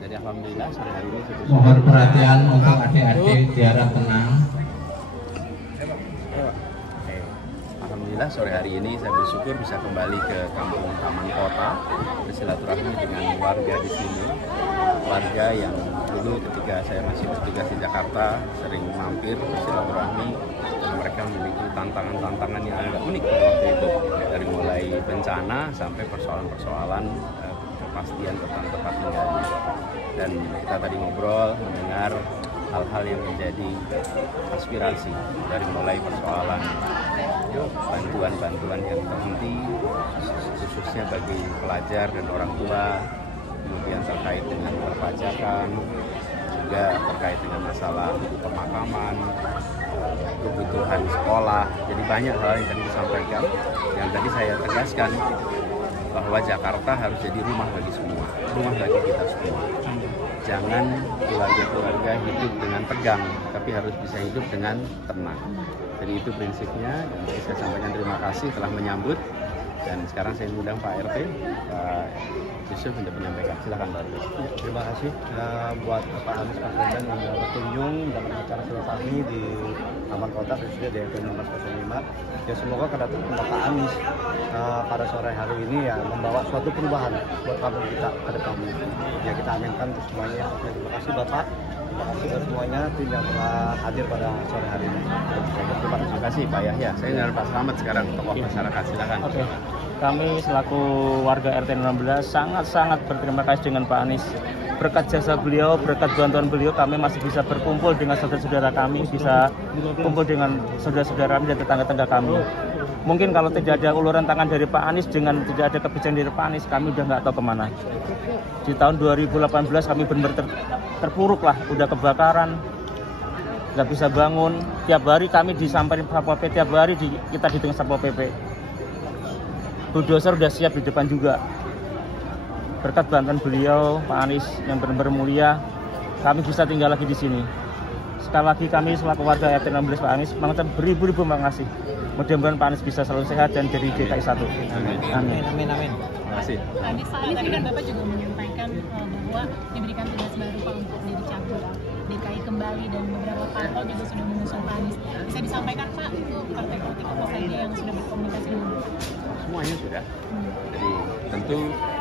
Jadi alhamdulillah sore hari ini mohon perhatian untuk adik-adik biar tenang. Alhamdulillah sore hari ini saya bersyukur bisa kembali ke kampung Taman Kota, bersilaturahmi dengan warga di sini. Warga yang dulu ketika saya masih bertugas di Jakarta sering mampir bersilaturahmi, dan mereka memiliki tantangan-tantangan yang agak unik pada waktu itu, dari mulai bencana sampai persoalan-persoalan kepastian tentang tempat tinggalnya. Dan kita tadi ngobrol, mendengar hal-hal yang menjadi aspirasi, dari mulai persoalan bantuan-bantuan yang terhenti khususnya bagi pelajar dan orang tua, kemudian terkait dengan perpajakan, juga terkait dengan masalah pemakaman, kebutuhan sekolah. Jadi banyak hal yang tadi disampaikan, yang tadi saya tegaskan bahwa Jakarta harus jadi rumah bagi semua, rumah bagi kita semua. Jangan keluarga-keluarga hidup dengan tegang, tapi harus bisa hidup dengan tenang. Jadi itu prinsipnya, dan tadi saya sampaikan terima kasih telah menyambut. Dan sekarang saya undang Pak RT, Pak Yusuf, untuk menyampaikan. Silakan Pak RT. Terima kasih buat Pak Anies Baswedan yang berkunjung dalam acara silaturahmi di Taman Kota, khususnya di RT 1605. Ya semoga kedatangan Bapak Anies pada sore hari ini ya membawa suatu perubahan buat kampung kita ke depannya. Ya kita aminkan untuk semuanya. Ya, terima kasih Bapak. Terima kasih buat semuanya tim yang telah hadir pada sore hari ini. Terima kasih Pak Yahya. Saya dengan Pak Slamet sekarang, tokoh masyarakat. Silakan. Oke. Kami selaku warga RT 16 sangat berterima kasih dengan Pak Anies. Berkat jasa beliau, berkat bantuan beliau, kami masih bisa berkumpul dengan saudara-saudara kami, bisa kumpul dengan saudara-saudara kami dan tetangga-tetangga kami. Mungkin kalau tidak ada uluran tangan dari Pak Anies, dengan tidak ada kebijakan dari Pak Anies, kami udah nggak tahu kemana. Di tahun 2018 kami benar-benar terpuruk lah, udah kebakaran, nggak bisa bangun. Tiap hari kami disamperin Satpol PP, tiap hari kita dihitung Satpol PP. Bulldozer udah siap di depan juga. Berkat bantuan beliau, Pak Anies yang benar-benar mulia, kami bisa tinggal lagi di sini. Sekali lagi kami selaku warga RT 16 Pak Anies mengucapkan beribu-ribu makasih. Mudah-mudahan Pak Anies bisa selalu sehat dan jadi DKI 1. Amin. Amin. Terima kasih. Anies tadi kan Bapak juga menyampaikan bahwa diberikan tugas baru Pak untuk jadi cagup DKI kembali, dan beberapa parpol juga sudah mengusung Pak Anies. Bisa disampaikan Pak, itu partai politik apa saja yang sudah berkomunikasi dengan Bapak? Semuanya sudah. Jadi tentu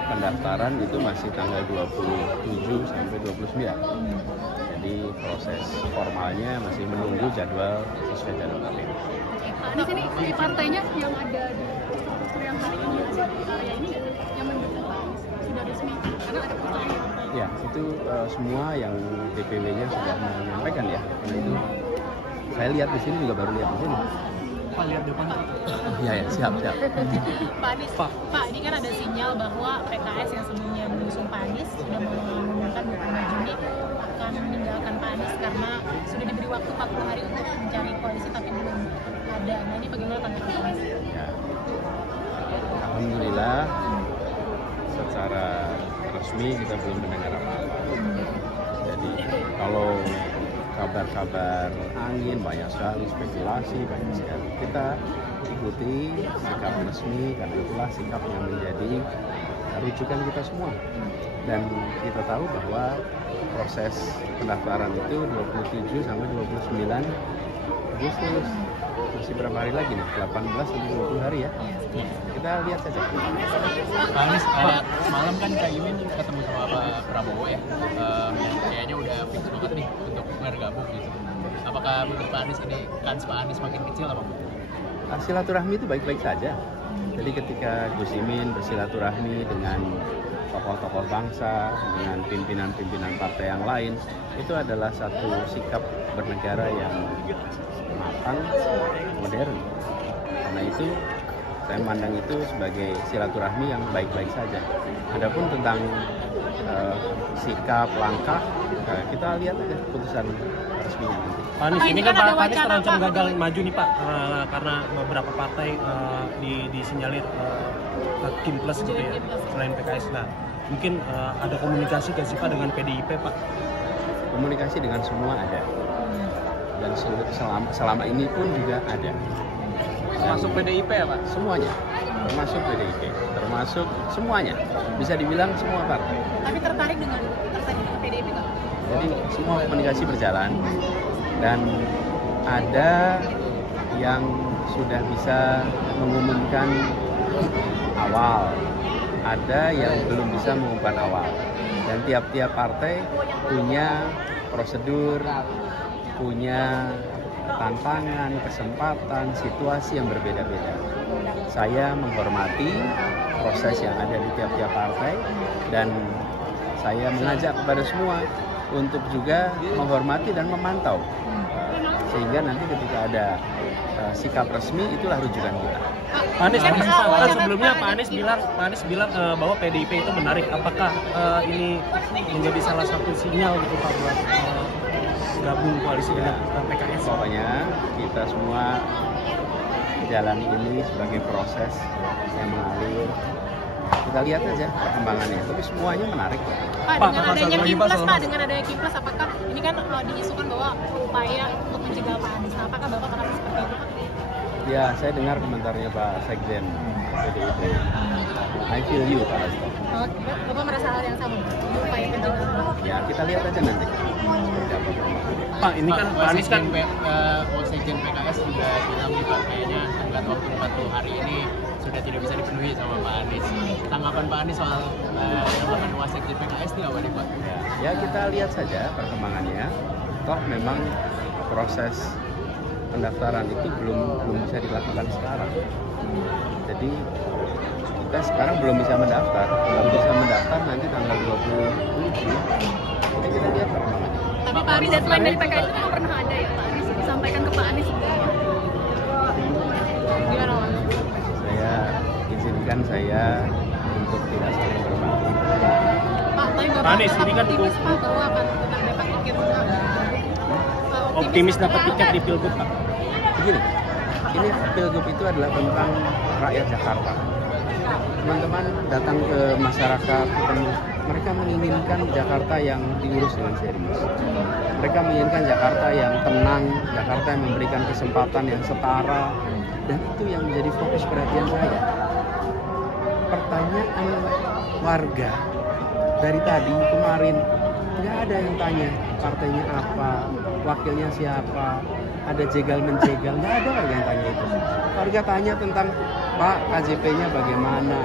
pendaftaran itu masih tanggal 27 sampai 29. Jadi proses formalnya masih menunggu jadwal sesuai jadwal KPU. Pak Anies ini partainya yang ada di struktur yang hari ini, area ini yang mendukung Pak Anies sudah resmi, karena ada pertanyaan. Ya, itu semua yang DPW-nya sudah menyampaikan ya. Karena itu saya lihat di sini juga baru lihat di sini. Pak lihat depannya. Iya ya, siap. Pak Anies, Pak ini kan ada sinyal bahwa PKS yang sebelumnya mengusung Pak Anies sudah mengumumkan 25 Juni akan meninggalkan Pak Anies karena sudah diberi waktu 40 hari untuk mencari koalisi tapi belum ada. Nah ini bagaimana tanggapan Pak Anies? Ya. Alhamdulillah secara resmi kita belum mendengar apa-apa. Jadi kalau kabar-kabar angin banyak sekali, spekulasi banyak sekali, kita ikuti sikap resmi, karena itulah sikap yang menjadi rujukan kita semua. Dan kita tahu bahwa proses pendaftaran itu 27 sampai 29 Agustus. Masih berapa hari lagi nih? 18 sampai 20 hari ya. Kita lihat saja. Pak Anies, semalam kan Kak Imin ketemu sama Pak Prabowo ya. Kayaknya udah fix banget nih untuk bergabung gitu. Apakah menurut Pak Anies ini kans Pak Anies makin kecil apa? Silaturahmi itu baik-baik saja. Jadi ketika Gus Imin bersilaturahmi dengan tokoh-tokoh bangsa, dengan pimpinan-pimpinan partai yang lain, itu adalah satu sikap bernegara yang matang, modern. Karena itu saya memandang itu sebagai silaturahmi yang baik-baik saja. Adapun tentang sikap, langkah, kita lihat aja keputusan resminya nanti. Pak Anies, ini kan Pak Anies terancam gagal maju nih Pak, karena beberapa partai disinyalir Kim Plus gitu ya, selain PKS. Nah, mungkin ada komunikasi nggak sih Pak dengan PDIP Pak? Komunikasi dengan semua ada, dan selama ini pun juga ada. Termasuk PDIP ya Pak? Semuanya, termasuk PDIP, termasuk semuanya. Bisa dibilang semua partai. Tapi tertarik dengan Jadi semua komunikasi berjalan dan ada yang sudah bisa mengumumkan awal, ada yang belum bisa mengumumkan awal. Dan tiap-tiap partai punya prosedur, punya tantangan, kesempatan, situasi yang berbeda-beda. Saya menghormati proses yang ada di tiap-tiap partai dan saya mengajak kepada semua untuk juga menghormati dan memantau. Sehingga nanti ketika ada sikap resmi, itulah rujukan kita. Pak Anies, sebelumnya Pak Anies bilang bahwa PDIP itu menarik. Apakah ini menjadi salah satu sinyal gitu Pak buat gabung koalisi dengan PKS? Pokoknya kita semua jalani ini sebagai proses yang mengalir. Kita lihat aja perkembangannya, tapi semuanya menarik. Pak, dengan adanya Kimplas, Pak, dengan adanya Kimplas, apakah ini kan diisukan bahwa upaya untuk mencegah Pak Anies? Apakah Bapak merasa seperti itu, Pak? Ya, saya dengar komentarnya Pak Sekjen PDIP. I feel you, Pak Hasto. Bapak merasa hal yang sama, upaya pencegahan? Ya, kita lihat aja nanti. Seperti apa perkembangannya. Pak, ini kan Pak Anies kan Sekjen PKS juga bilang nih Pak, kayaknya tenggat waktu 40 hari ini sudah tidak bisa dipenuhi sama Pak Anies. Tanggapan Pak Anies soal yang Wasekjen PKS itu apa nih Pak? Ya, kita lihat saja perkembangannya. Toh memang proses pendaftaran itu belum bisa dilakukan sekarang. Jadi kita sekarang belum bisa mendaftar. Belum bisa mendaftar nanti tanggal 27. Jadi kita lihat perkembangannya. Tapi Pak Anies, deadline dari PKS itu kan pernah ada ya Pak Anies, disampaikan ke Pak Anies sebenarnya. Gimana Pak? Saya izinkan saya untuk tidak saling berbagi. Pak, tapi Bapak Anies, ini kan optimis Pak bahwa akan tetap dapat tiket. optimis dapat tiket di Pilgub Pak. Begini, ini Pilgub itu adalah tentang rakyat Jakarta. Teman-teman datang ke masyarakat, mereka menginginkan Jakarta yang diurus dengan serius. Mereka menginginkan Jakarta yang tenang, Jakarta yang memberikan kesempatan yang setara, dan itu yang menjadi fokus perhatian saya. Pertanyaan warga dari tadi kemarin nggak ada yang tanya partainya apa, wakilnya siapa, ada jegal menjegal, nggak ada warga yang tanya itu. Warga tanya tentang Pak KJP-nya bagaimana,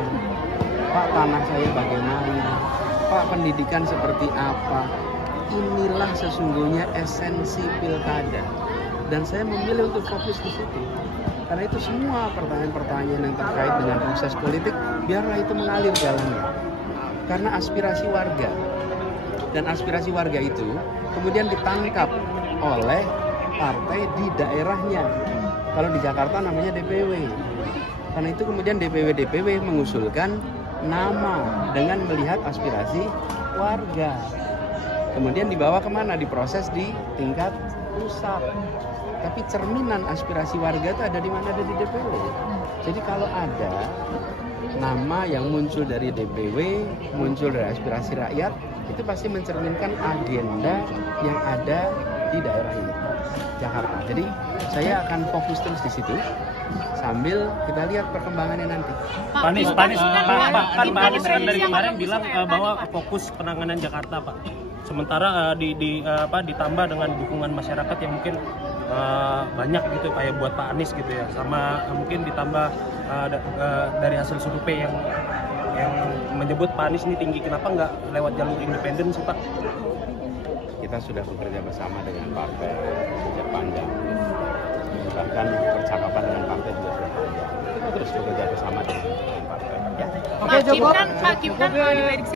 Pak tanah saya bagaimana, Pak pendidikan seperti apa. Inilah sesungguhnya esensi pilkada, dan saya memilih untuk fokus di situ. Karena itu semua pertanyaan-pertanyaan yang terkait dengan proses politik, biarlah itu mengalir jalannya. Karena aspirasi warga, dan aspirasi warga itu kemudian ditangkap oleh partai di daerahnya. Kalau di Jakarta namanya DPW. Karena itu kemudian DPW mengusulkan nama dengan melihat aspirasi warga. Kemudian dibawa kemana? Diproses di tingkat pusat. Tapi cerminan aspirasi warga itu ada di mana? Ada di DPW. Jadi kalau ada nama yang muncul dari DPW, muncul dari aspirasi rakyat, itu pasti mencerminkan agenda yang ada di daerah ini, Jakarta. Jadi saya akan fokus terus di situ sambil kita lihat perkembangannya nanti. Pak Anies kan dari kemarin bilang bahwa fokus penanganan Jakarta Pak. Sementara ditambah dengan dukungan masyarakat yang mungkin banyak gitu kayak buat Pak Anies gitu ya, sama mungkin ditambah dari hasil survei yang menyebut Pak Anies ini tinggi. Kenapa nggak lewat jalur independen sih Pak? Kita sudah bekerja bersama dengan partai sejak panjang, bahkan percakapan dengan partai juga sudah panjang. Kita terus bekerja bersama dengan partai. Pak Kim kan diprediksi